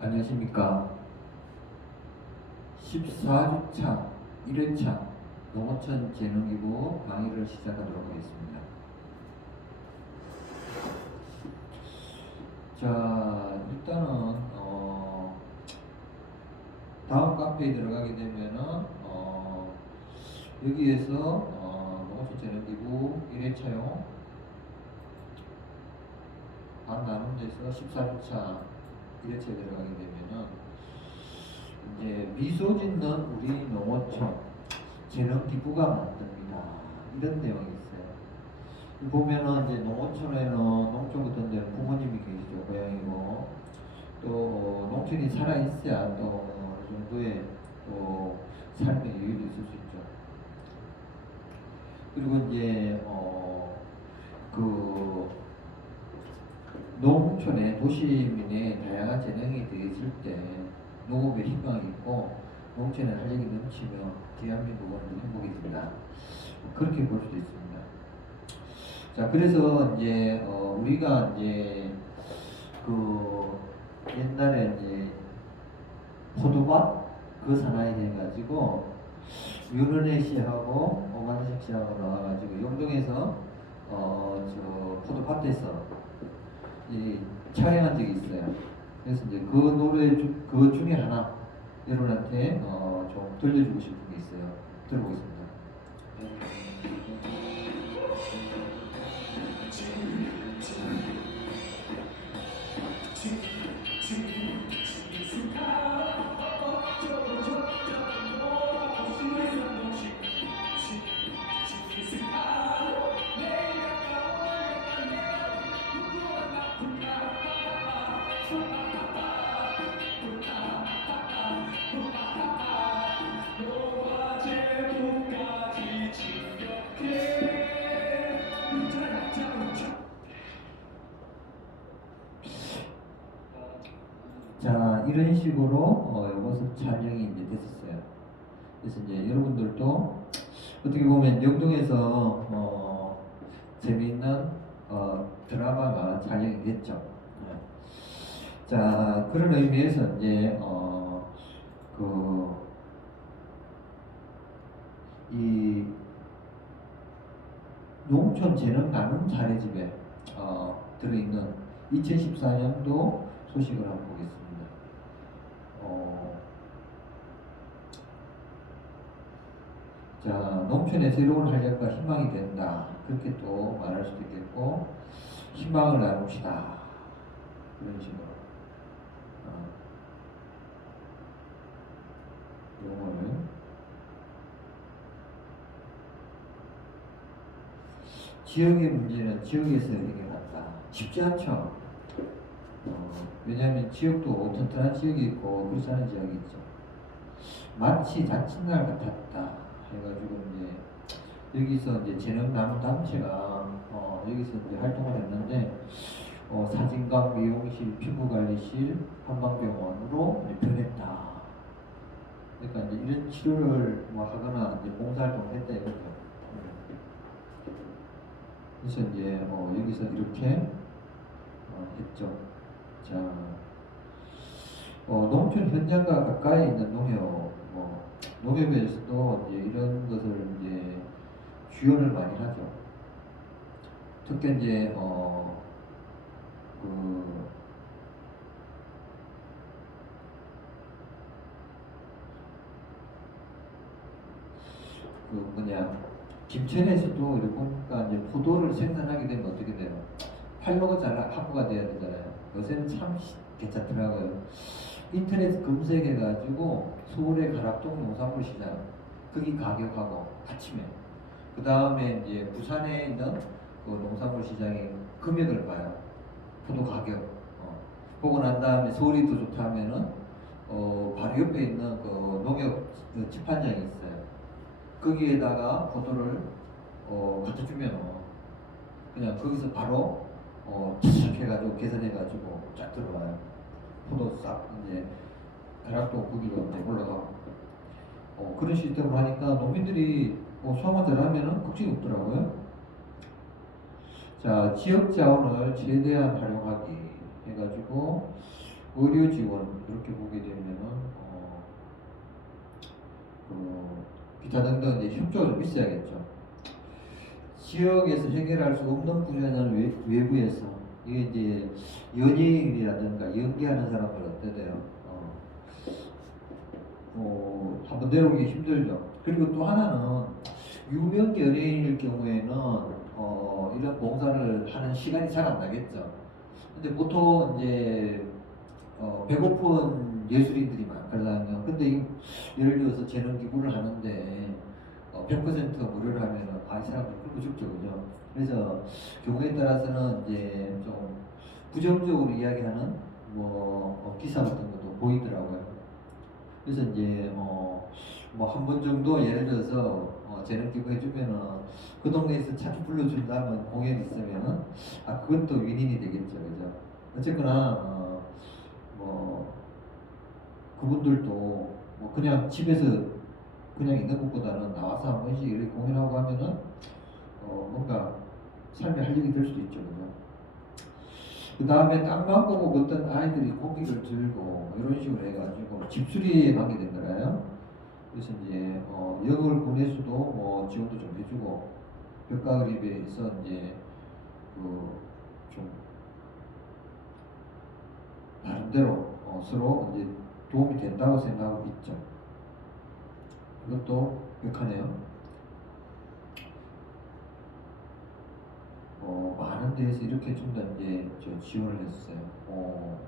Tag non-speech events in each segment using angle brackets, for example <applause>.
안녕하십니까. 14주차 1회차 농어촌 재능기부 강의를 시작하도록 하겠습니다. 자, 일단은 어, 다음 카페에 들어가게 되면은 어, 여기에서 어, 농어촌 재능기부 1회차용 반 나눈 데서 14주차 1회차에 들어가게 되면은 이제 미소 짓는 우리 농어촌 재능 기부가 만듭니다. 이런 내용이 있어요. 이 보면은 이제 농어촌에는 농촌 같은 데는 부모님이 계시죠. 고향이고 또 어, 농촌이 살아 있어야 또 어느 정도의 또 삶의 여유도 있을 수 있죠. 그리고 이제 어그 농촌의 도시민의 다양한 재능이 되어있을 때 농업에 희망이 있고 농촌에 활력이 넘치며 대한민국은 행복이 된다. 그렇게 볼 수도 있습니다. 자, 그래서 이제 어, 우리가 이제 그 옛날에 이제 포도밭 그 산하에 해가지고 윤은혜 씨하고 오만식 씨하고 나와가지고 영동에서 어저 포도밭에서 이 촬영한 적이 있어요. 그래서 이제 그 노래 주, 그 중에 하나 여러분한테 어, 좀 들려주고 싶은 게 있어요. 들어보겠습니다. 식으로 어, 모습 촬영이 이제 됐었어요. 그래서 이제 여러분들도 어떻게 보면 영동에서 어, 재미있는 어, 드라마가 촬영이 됐죠. 네. 자 그런 의미에서 이제 어, 그이 농촌 재능 나눔 사례집에 어, 들어있는 2014년도 소식을 한번 보겠습니다. 어, 자, 농촌의 새로운 활력과 희망이 된다. 그렇게 또 말할 수도 있겠고, 희망을 나눕시다. 이런 식으로. 어, 용어를. 지역의 문제는 지역에서 해결한다. 쉽지 않죠. 어, 왜냐하면 지역도 튼튼한 지역이 있고 그렇지 지역이 있죠. 마치 자칫날 같았다 해가지고 이제 여기서 이제 재능 나눔 단체가 어, 여기서 이제 활동을 했는데 어, 사진관, 미용실, 피부관리실, 한방병원으로 변했다. 그러니까 이제 이런 치료를 뭐 하거나 이제 봉사활동을 했다 이거죠. 그래서 이제 어, 여기서 이렇게 어, 했죠. 자, 어, 농촌 현장과 가까이 있는 농협, 뭐, 농협에서도 이제 이런 것을 이제 지원을 많이 하죠. 특히 이제, 어, 그, 그 뭐냐, 김천에서도 이렇게 보니까 이제 포도를 생산하게 되면 어떻게 돼요? 팔로가 잘 확보가 돼야 되잖아요. 요새는 참 시- 괜찮더라고요. 인터넷 검색해가지고 서울의 가락동 농산물 시장 거기 가격하고 아침에 그 다음에 이제 부산에 있는 그 농산물 시장의 금액을 봐요. 포도 가격. 어. 보고 난 다음에 서울이 더 좋다면은 어, 바로 옆에 있는 그 농협 그 집판장이 있어요. 거기에다가 포도를 어, 갖다 주면 그냥 거기서 바로 어, 착 해가지고 계산해가지고 쫙 들어와요. 포도 싹 이제 가락도 거기로 이제 올라가고 어, 그런 시스템으로 하니까 농민들이 뭐 소화만 잘하면은 걱정이 없더라고요. 자, 지역 자원을 최대한 활용하기 해가지고 의료 지원 이렇게 보게 되면은 어, 그 기타 등등 이제 협조가 좀 있어야겠죠. 지역에서 해결할 수 없는 분야는 외, 외부에서 이게 이제 연예인이라든가 연기하는 사람들 어때요? 어, 어, 한번 내려오기 힘들죠. 그리고 또 하나는 유명 연예인일 경우에는 어, 이런 봉사를 하는 시간이 잘 안 나겠죠. 근데 보통 이제 어, 배고픈 예술인들이 많거든요. 근데 이, 예를 들어서 재능 기부를 하는데 어, 100%가 무료로 하면 사람들 굶고 죽죠, 그죠? 그래서 경우에 따라서는 이제 좀 부정적으로 이야기하는 뭐 어, 기사 같은 것도 보이더라고요. 그래서 이제 어, 뭐 한 번 정도 예를 들어서 어, 재능 기부 해주면은 그 동네에서 자주 불러준다면 공연 있으면은 아 그것도 윈인이 되겠죠, 그죠? 어쨌거나 어, 뭐 그분들도 뭐 그냥 집에서 그냥 있는 것보다는 나와서 한 번씩 이렇게 공연하고 하면은 어, 뭔가 삶에 활력이 될 수도 있죠, 그죠? 그 다음에 땅만 보고 어떤 아이들이 고기를 들고 뭐 이런 식으로 해가지고 집수리에 가게 되더라요. 그래서 이제 어, 역을 보내서도 뭐 지원도 좀 해주고 벽가 그립에서 이제 그 좀 나름대로 어, 서로 이제 도움이 된다고 생각하고 있죠. 이것도 역하네요. 어, 많은 데에서 이렇게 좀더 이제 저 지원을 했어요. 어,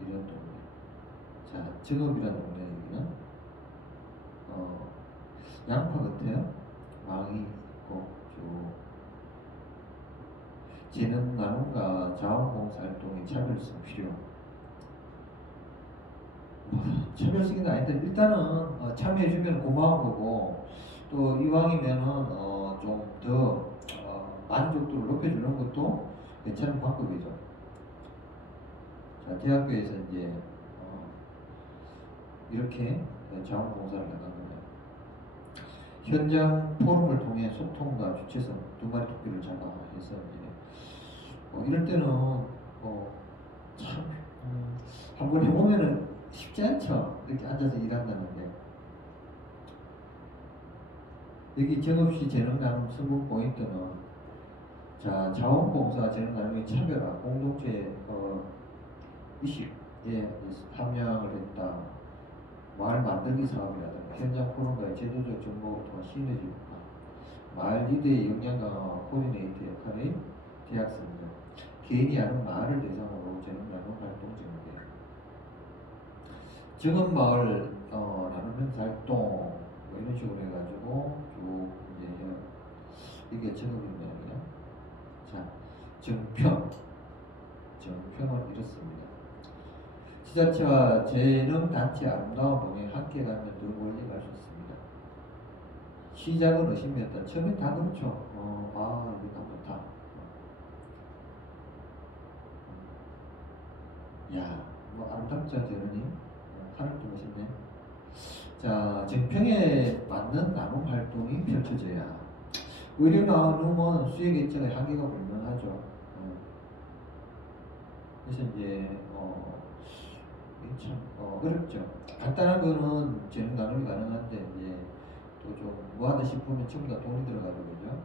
이런 동네. 자, 정읍이라는 동네 여기는 어, 양파 같아요. 망이 있고 쭉 재능 나눔과 자원봉사 활동의 차별성 필요. 뭐, 차별성이 아닌데 일단은 어, 참여해주면 고마운 거고 또 이왕이면은 어, 좀더 어, 만족도를 높여주는 것도 괜찮은 방법이죠. 자, 대학교에서 이제 어, 이렇게 자원봉사를 나갑니다. 현장 포럼을 통해 소통과 주체성 두 마리 토끼를 잡아 해서 이제 어, 이럴 때는 어, 참 음, 한번 해보면은 쉽지 않죠. 이렇게 앉아서 일한다는데 여기 정없이 재능 나눔 성공 포인트는 자 자원봉사 재능 나눔의 차별화 공동체 어, 의식에 함양을 했다. 마을 만들기 사업이라든가 현장 포럼과의 제도적 정보를 통한 시너지 효과 마을 리더의 역량 강화와 코디네이터 역할의 대학생들 개인이 아는 마을을 대상으로 재능 나눔 활동 전 개 정은 마을 어, 나누면서 활동 뭐 이런 식으로 해가지고 쭉 이제 이게 여기는 자 정평 정평은 이렇습니다 지자체와 재능 단체 아름다운 동행 함께 가면 더 멀리 갈 수 있습니다. 시작은 의심이었다. 처음엔 다 그렇죠. 어, 아 이거 다 좋다. 야, 뭐. 하늘도 멋있네. 자, 정평에 맞는 나눔 활동이 펼쳐져야. 의료 나눔은 수익 예측의 한계가 불명하죠. 어. 그래서 이제 어, 참 어, 어렵죠. 간단한 거는 재능 나눔이 가능한데 이제 또좀 뭐하다 싶으면 전부 다 돈이 들어가죠, 그죠?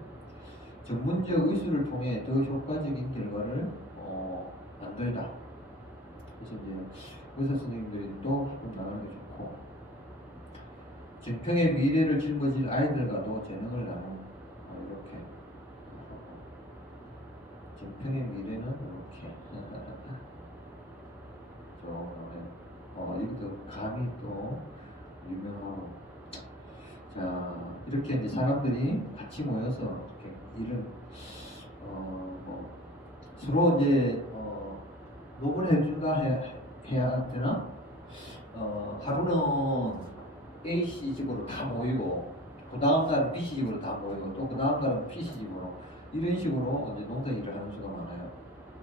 전문적 의술을 통해 더 효과적인 결과를 어, 만들다. 그래서 이제 의사 선생님들이 또 학교 나가는 게좋 고 정평의 미래를 짊어질 아이들과도 재능을 나누 어, 이렇게. 정평의 미래는 이렇게. <laughs> 좀 어, 이것도 감이 또 유명하고. 자 이렇게 이제 사람들이 같이 모여서 이렇게 일을 어뭐 서로 이제 어 녹음을 해준다 해, 해야 되나? 어 하루는 A 씨 집으로 다 모이고 그 다음 달은 B 씨 집으로 다 모이고 또 그 다음 달은 P 씨 집으로 이런 식으로 이제 농사 일을 하는 수가 많아요.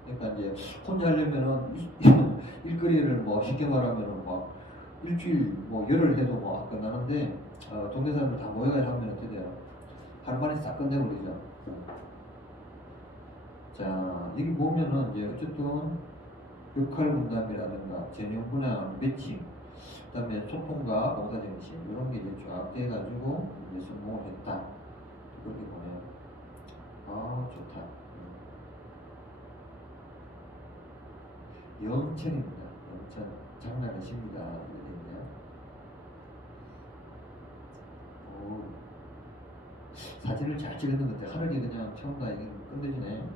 그러니까 이제 혼자 하려면은 일- <laughs> 일거리를 뭐 쉽게 말하면은 막 일주일 뭐 열흘 해도 뭐 끝나는데 어, 동네 사람들 다 모여가 하면 어떻게 돼요? 하루 만에 싹 끝내버리죠. 자, 여기 보면은 이제 어쨌든 역할 분담이라든가 재능 분야 매칭, 그다음에 소통과 봉사 정신 이런 게 이제 쫙 돼가지고 이제 성공을 했다. 그렇게 보네요. 아 좋다. 영천입니다. 영천 장난 아십니다. 이렇게 되네요. 오. 사진을 잘 찍었는데 하늘이 그냥 처음과 이게 끝내주네.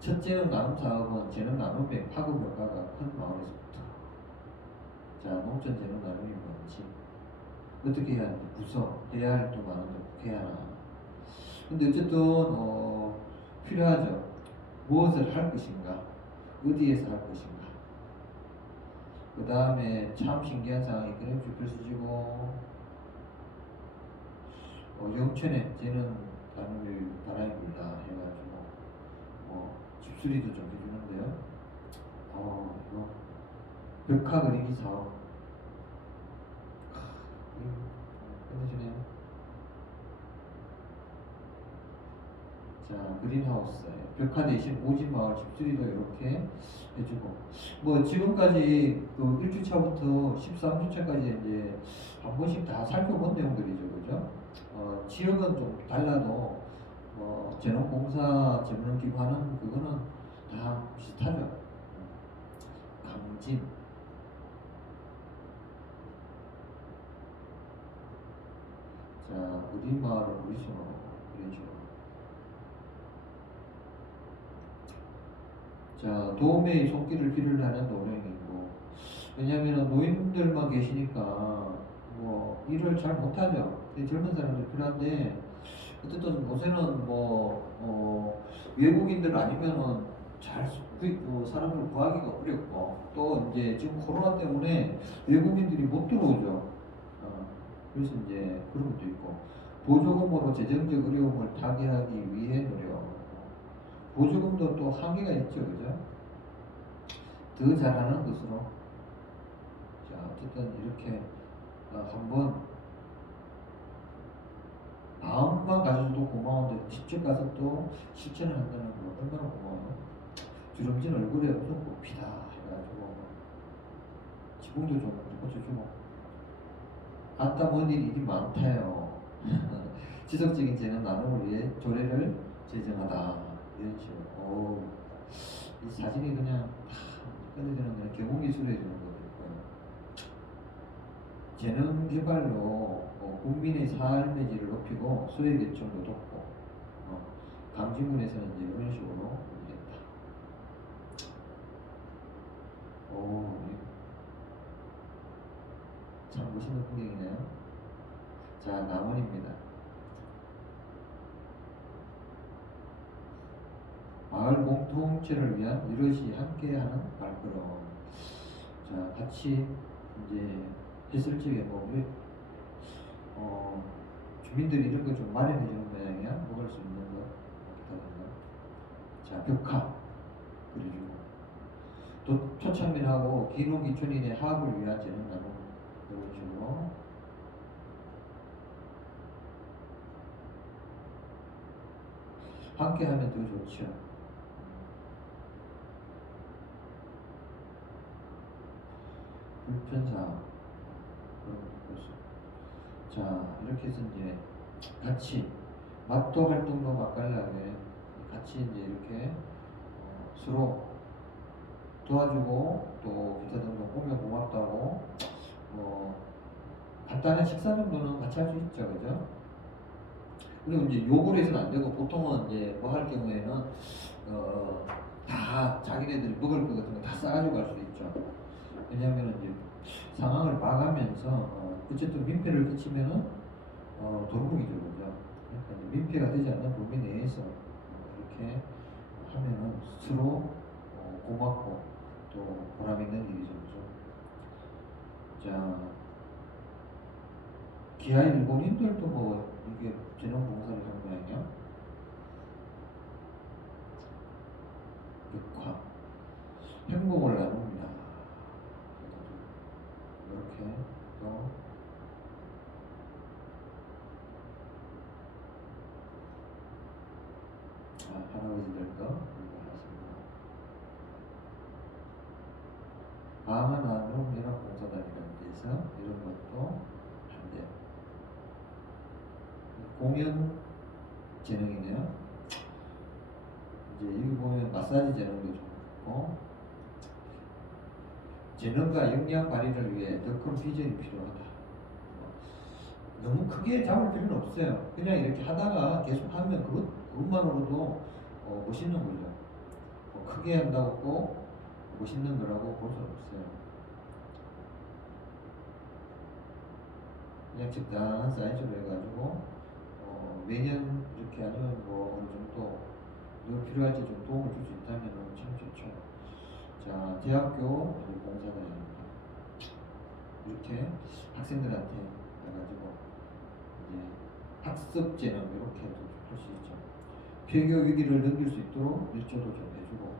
첫째는 나눔 사업은 재능 나눔의 파급 효과가 큰 마을에서부터. 자, 재능 나눔이 뭔지 어떻게 해야 하는지 부서 해야 할 또 많은데 어떻게 해야 하나. 근데 어쨌든 어, 필요하죠. 무엇을 할 것인가, 어디에서 할 것인가. 그 다음에 참 신기한 상황이 그림줄 펼쳐지고 어, 영천에 쟤는 나눔을 바라입니다 해가지고 뭐 집수리도 좀 해주는데요. 어 이거 벽화 그리기 사업 끝내주네요. 자 그린하우스. 벽화 대신 오지 마을 집수리도 이렇게 해주고. 뭐 지금까지 그 1주차부터 13주차까지 이제 한 번씩 다 살펴본 내용들이죠. 그죠? 어, 지역은 좀 달라도 뭐 재능공사 전문기관은 그거는 다 비슷하죠. 강진 자 우리 마을을 우리 손으로 이런 식으로 자, 도움의 손길을 하는 노령이고, 왜냐하면 노인들만 계시니까 뭐 일을 잘 못하죠. 젊은 사람들 필요한데 어쨌든 요새는 뭐 어, 외국인들 아니면은 잘 구, 어, 사람을 구하기가 어렵고 또 이제 지금 코로나 때문에 외국인들이 못 들어오죠. 어, 그래서 이제 그런 것도 있고 보조금으로 재정적 어려움을 타개하기 위해 노력. 보조금도 또 한계가 있죠, 그죠? 더 잘하는 것으로. 자, 어쨌든 이렇게 어, 한번 마음만 가져도 고마운데 직접 가서 또 실천을 한다는 거 얼마나 고마워요. 주름진 얼굴에 무슨 꽃피다 해가지고 지붕도 좀 고쳐주고 아따 뭔일 일이 많다요. <laughs> 지속적인 재능 나눔을 위해 조례를 제정하다. 이런 식으로. 오, 이 사진이 그냥 다 끝내주는 그냥 개공기술로 해주는 것도 있고요. 재능 개발로 어, 국민의 삶의 질을 높이고 소외 계층도 돕고 어, 강진군에서는 이제 이런 식으로 했다. 참 멋있는 풍경이네요. 자, 남원입니다. 마을 공동체를 위한 이것이 함께하는 발걸음. 자, 같이 이제 했을 적에 뭐 어, 주민들이 이런 거좀 마련해 주는 모양이야. 먹을 수 있는 거. 자, 벽화 그려주고 또 초창민하고 기농기촌인의 화합을 위한 재능 나눔 식으로 함께 하면 더 좋죠. 불편사. 자 이렇게 해서 이제 같이 맛도 활동도 맛깔나게 같이 이제 이렇게 어, 서로 도와주고 또 기타 등등 오면 고맙다고 뭐 간단한 식사 정도는 같이 할 수 있죠 그죠? 그리고 이제 욕을 해서는 안 되고 보통은 이제 뭐 할 경우에는 어, 다 자기네들이 먹을 것 같은 거 다 싸가지고 갈 수도 있죠. 왜냐하면 이제 상황을 봐가면서 어, 어쨌든 민폐를 끼치면은 어, 도루묵이죠, 그죠? 그러니까 민폐가 되지 않는 범위 내에서 어, 이렇게 하면은 서로 어, 고맙고 또 보람 있는 일이죠? 자, 기아 일본인들도 뭐 이게 재능 봉사를 한 모양이야. 벽화 행복을 나눕니다. 이렇게 또 할아버지들 거 이거 하시고 아마나눔 연합봉사단이라는 데서 이런 것도 한대요. 공연 재능이네요. 이제 여기 보면 마사지 재능도 좀 있고 재능과 역량 발휘를 위해 더 큰 비전이 필요하다. 너무 크게 잡을 필요는 없어요. 그냥 이렇게 하다가 계속 하면 그것, 그것만으로도 어, 멋있는 거죠. 어, 크게 한다고 꼭 멋있는 거라고 볼 수는 없어요. 그냥 적당한 사이즈로 해가지고 어, 매년 이렇게 아니면 뭐 어느 정도 늘 필요할 때 좀 도움을 줄 수 있다면 참 좋죠. 자, 대학교 봉사단입니다. 이렇게 학생들한테 해가지고 이제 학습 재능 이렇게도 할수 있죠. 폐교 위기를 넘길 수 있도록 일조도 좀 해주고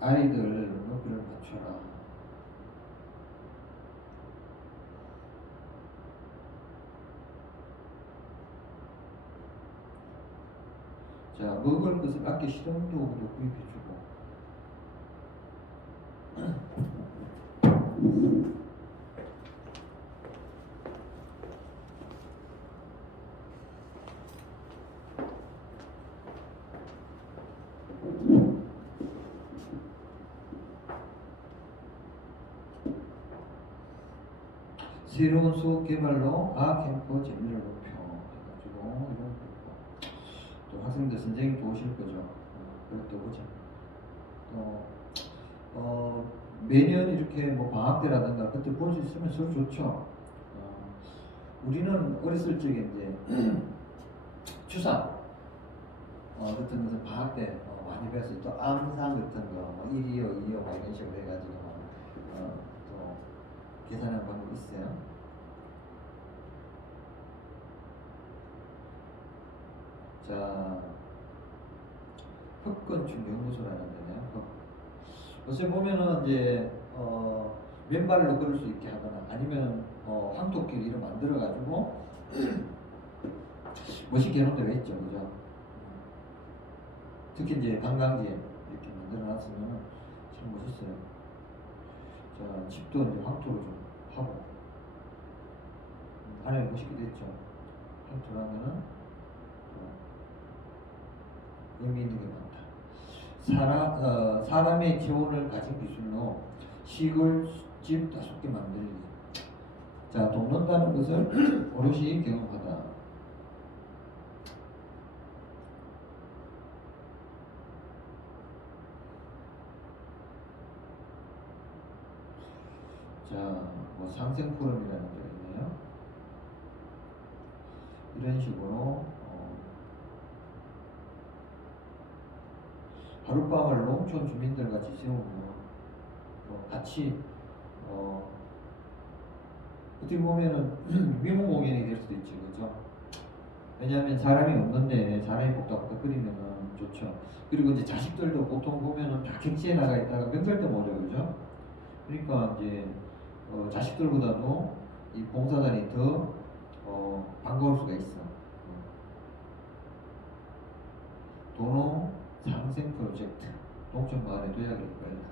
아이들 높이를 맞춰라. 자, 먹을 것을 아껴 실험도구도 구입해주고. 새로운 수업 개발로 과학 캠프 재미를 높여 해가지고 이런 거 있고. 또 학생들 선생님 도우실 거죠. 어, 그것도 보자. 또 어, 매년 이렇게 뭐 방학 때라든가 그때 볼 수 있으면 서로 좋죠. 어, 우리는 어렸을 적에 이제 <clears throat> 추상 어, 같은 것은 방학 때 어, 많이 배웠어요. 또 암상 같은 거, 뭐 1이요, 2이요, 막 이런 식으로 해가지고 어, 또 계산하는 방법이 있어요. 자, 흑건축 연구소라는 데네요. 흑. 요새 보면은 이제 어, 맨발로 걸을 수 있게 하거나 아니면 어, 황토길 이런 만들어 가지고 <clears throat> 멋있게 해놓은 데가 있죠, 그죠? 특히 이제 관광지에 이렇게 만들어 놨으면 참 멋있어요. 자, 집도 이제 황토로 좀 하고 음, 안에 멋있게 됐죠. 어, 의미 있는 게 많다. 사람, 어, 사람의 기운을 가진 기술로 시골집 다섯 개 만들기. 자, 돕는다는 것을 <clears throat> 오롯이 경험하다. 자, 뭐 상생 포럼이라는 게 있네요. 이런 식으로 어, 하룻밤을 농촌 주민들 같이 세우면 어, 같이 어, 어떻게 보면은 <clears throat> 미문 공연이 될 수도 있지, 그죠? 왜냐하면 사람이 없는데 사람이 복닥복닥 끓이면은 좋죠. 그리고 이제 자식들도 보통 보면은 다 객지에 나가 있다가 명절 때 오죠, 그죠? 그러니까 이제 어, 자식들보다도 이 봉사단이 더 어, 반가울 수가 있어. 도노 상생 프로젝트 동쪽 마을의 도약을 이끌다.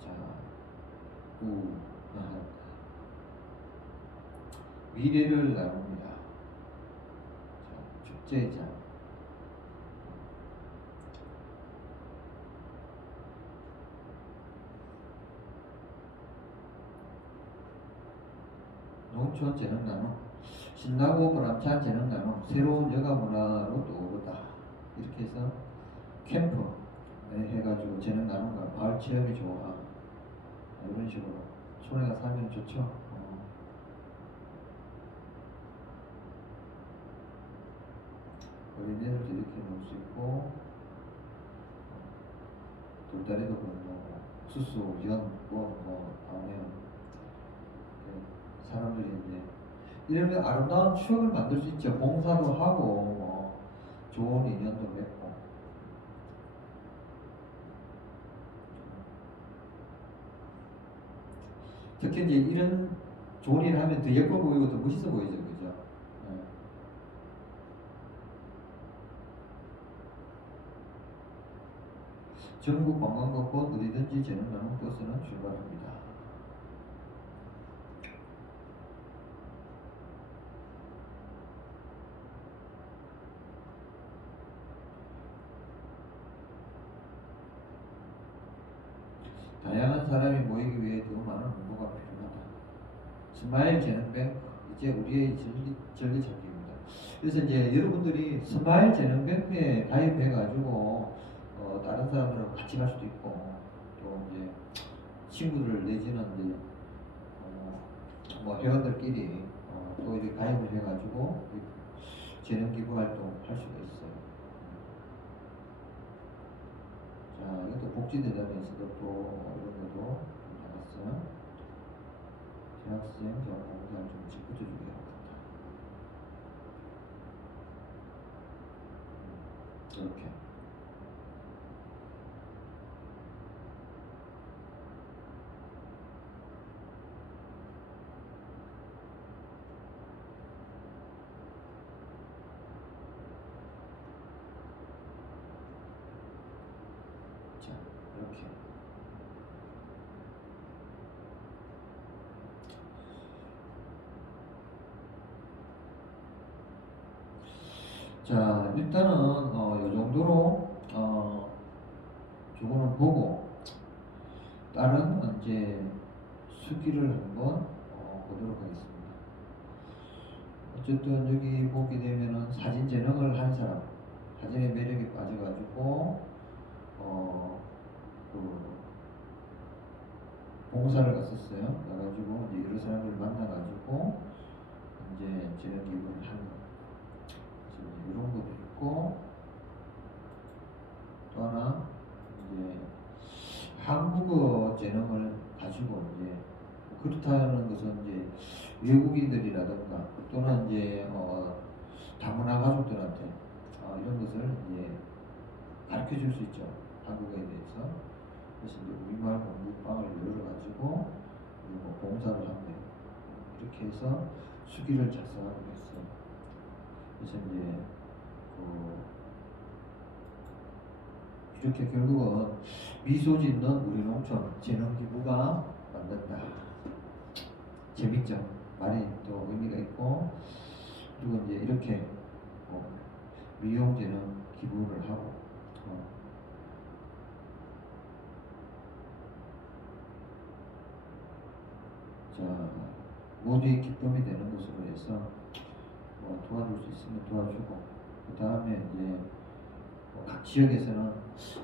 자, 우, 아, 미래를 나눕니다. 자, 축제장. 농촌 재능 나눔 신나고 보람찬 재능 나눔 새로운 여가 문화로 떠오르다. 이렇게 해서 캠프 해가지고 재능 나눔과 마을 체험이 좋아. 이런 식으로 가서 하면 좋죠. 어. 어린애들도 이렇게 놀 수 있고 돌다리도 건너고 수수 연, 뭐, 뭐그 사람들이 이제 이러면 아름다운 추억을 만들 수 있죠. 봉사도 하고 뭐 좋은 인연도 맺고. 특히 이제 이런 좋은 일 하면 더 예뻐 보이고 더 멋있어 보이죠, 그죠? 예. 전국 관광객곳 어디든지 재능 나눔 버스는 출발합니다. 다양한 사람이 모이기 위해 더 많은 홍보가 필요하다. 스마일 재능뱅크 이제 우리의 전리 전리찾기입니다. 그래서 이제 여러분들이 스마일 재능뱅크에 가입해가지고 어, 다른 사람들하고 같이 갈 수도 있고 또 이제 친구들 내지는 이제 어, 뭐 회원들끼리 어, 또 이렇게 가입을 해가지고 이 재능 기부 활동 할 수가 있어요. 자, 이것도 복지대장에서도 또 이런 것도 나왔어요. 대학생 정보를 좀 짚어주게 합니다. 이렇게. 자, 이렇게. 자, 일단은 어, 이 정도로 어, 저거는 보고 다른 이제 수기를 한번 어, 보도록 하겠습니다. 어쨌든 여기 보게 되면은 사진 재능을 한 사람, 사진의 매력에 빠져가지고 어, 그 봉사를 갔었어요. 가가지고 이제 여러 사람을 만나가지고 이제 재능 기부를. 그래서 이런 것도 있고 또 하나 이제 한국어 재능을 가지고 이제 그렇다는 것은 이제 외국인들이라든가 또는 이제 어, 다문화 가족들한테 어, 이런 것을 이제 가르쳐 줄 수 있죠. 한국어에 대해서. 그래서 이제 우리말 공부방을 열어 가지고 뭐 봉사를 한대요. 이렇게 해서 수기를 작성하고 있어요. 그래서 이제 그 이렇게 결국은 미소 짓는 우리 농촌 재능기부가 만든다. 재밌죠? 말이 또 의미가 있고 그리고 이제 이렇게 뭐 미용재능 기부를 하고 어, 자 모두의 기쁨이 되는 것으로 해서 뭐 도와줄 수 있으면 도와주고 그 다음에 이제 뭐각 지역에서는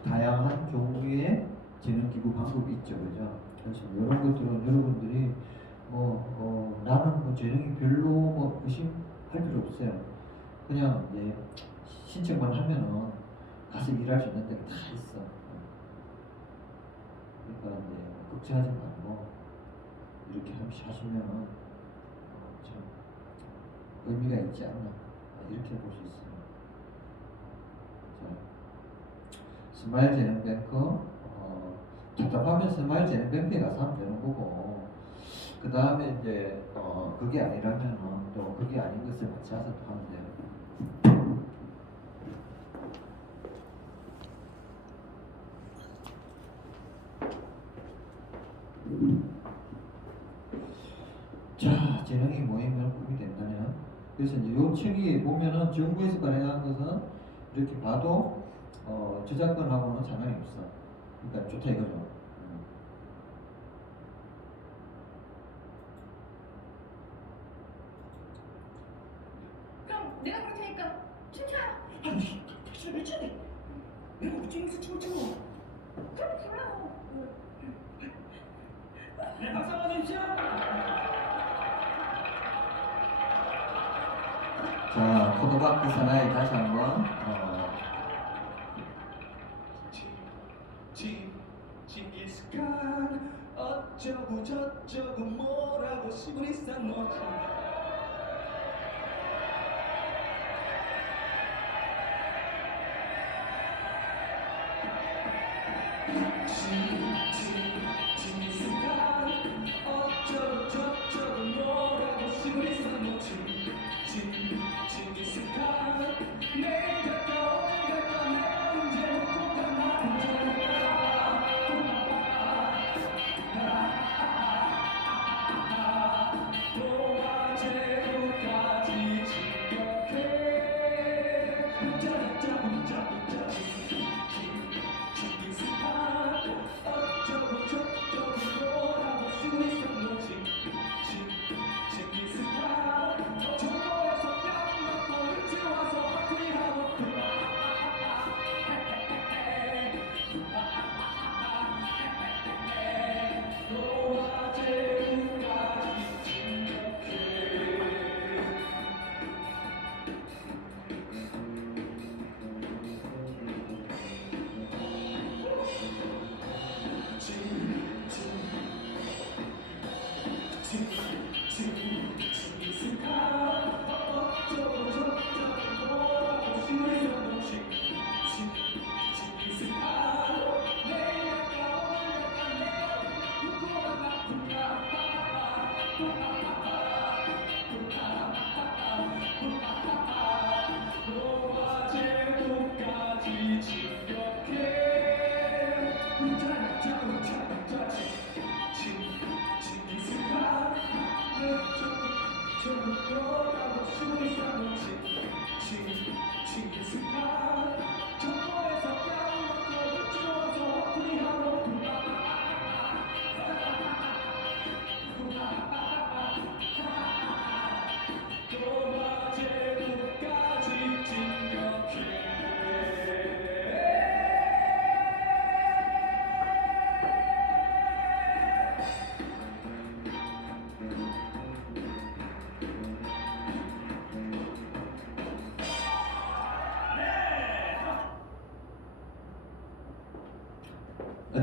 다양한 종류의 재능 기부 방법이 있죠, 그죠? 그래서 이런 것들은 여러분들이 뭐 어, 나는 뭐 재능이 별로 뭐 의심할 필요 없어요. 그냥 이제 신청만 하면은 가서 일할 수 있는 데가 다 있어. 그러니까 이제 걱정하지 말고 이렇게 하시면은 어, 참 의미가 있지 않나 이렇게 볼 수. 자, 스마일 재능뱅크 어, 답답하면 스마일 재능뱅크에 가서 하면 되는 거고 그 다음에 이제 어, 그게 아니라면은 또 그게 아닌 것을 같이 또 하면 돼요. 자, 재능이 모이면 꿈이 된다면 그래서 이제 요 책이 보면은 정부에서 발행한 것은 이렇게 봐도 어, 저작권하고는 상관이 없어. 그러니까 좋다 이거죠. 음. 그럼 내가? 내가 우중에서 춤을 추고 그럼 불러요. 자, 포도박기 사나이 다시 한번 어, 지, 징기스칸 어쩌고 저쩌고 뭐라고 시부리 쌍노지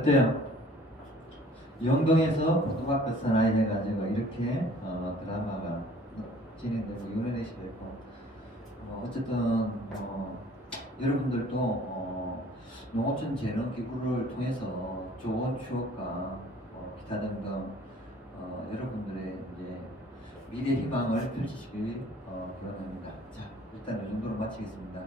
어때요? 영동에서 포도밭 사나이 해가지고 이렇게 어, 드라마가 진행되고 윤회례시 되고 어, 어쨌든 어, 여러분들도 어, 농어촌 재능 기구를 통해서 좋은 추억과 어, 기타 등등 어, 여러분들의 이제 미래 희망을 펼치시길 어, 기원합니다. 자, 일단 이 정도로 마치겠습니다.